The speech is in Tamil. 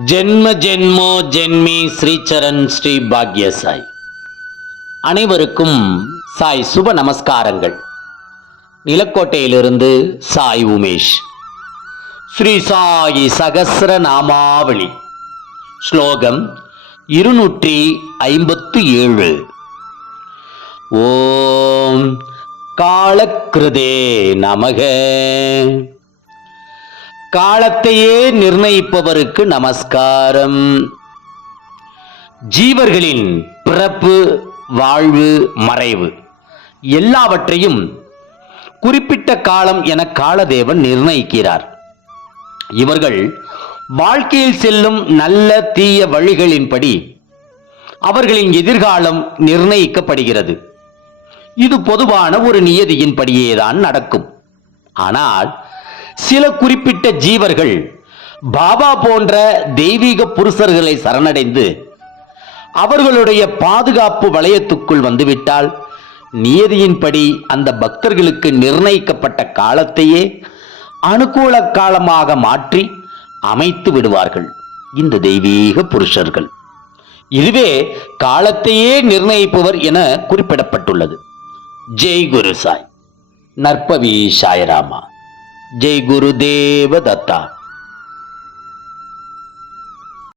ஜென்ம ஜென்மோ ஜென்மி ஸ்ரீச்சரண் ஸ்ரீ பாக்ய சாய் அனைவருக்கும் சாய் சுப நமஸ்காரங்கள். நிலக்கோட்டையிலிருந்து சாய் உமேஷ். ஸ்ரீ சாயி சகசிர நாமாவளி ஸ்லோகம் இருநூற்றி ஐம்பத்து ஏழு. ஓம் காலக்கிருதே நமக. காலத்தையே நிர்ணயிப்பவருக்கு நமஸ்காரம். ஜீவர்களின் பிறப்பு வாழ்வு மறைவு எல்லாவற்றையும் குறிப்பிட்ட காலம் என காலதேவன் நிர்ணயிக்கிறார். இவர்கள் வாழ்க்கையில் செல்லும் நல்ல தீய வழிகளின்படி அவர்களின் எதிர்காலம் நிர்ணயிக்கப்படுகிறது. இது பொதுவான ஒரு நியதியின்படியேதான் நடக்கும். ஆனால் சில குறிப்பிட்ட ஜீவர்கள் பாபா போன்ற தெய்வீக புருஷர்களை சரணடைந்து அவர்களுடைய பாதுகாப்பு வளையத்துக்குள் வந்துவிட்டால் நியதியின்படி அந்த பக்தர்களுக்கு நிர்ணயிக்கப்பட்ட காலத்தையே அனுகூல காலமாக மாற்றி அமைத்து விடுவார்கள் இந்த தெய்வீக புருஷர்கள். இதுவே காலத்தையே நிர்ணயிப்பவர் என குறிப்பிடப்பட்டுள்ளது. ஜெய் குரு சாய். நற்பவி சாய்ராமா ஜெய் குரு தேவ தத்தா.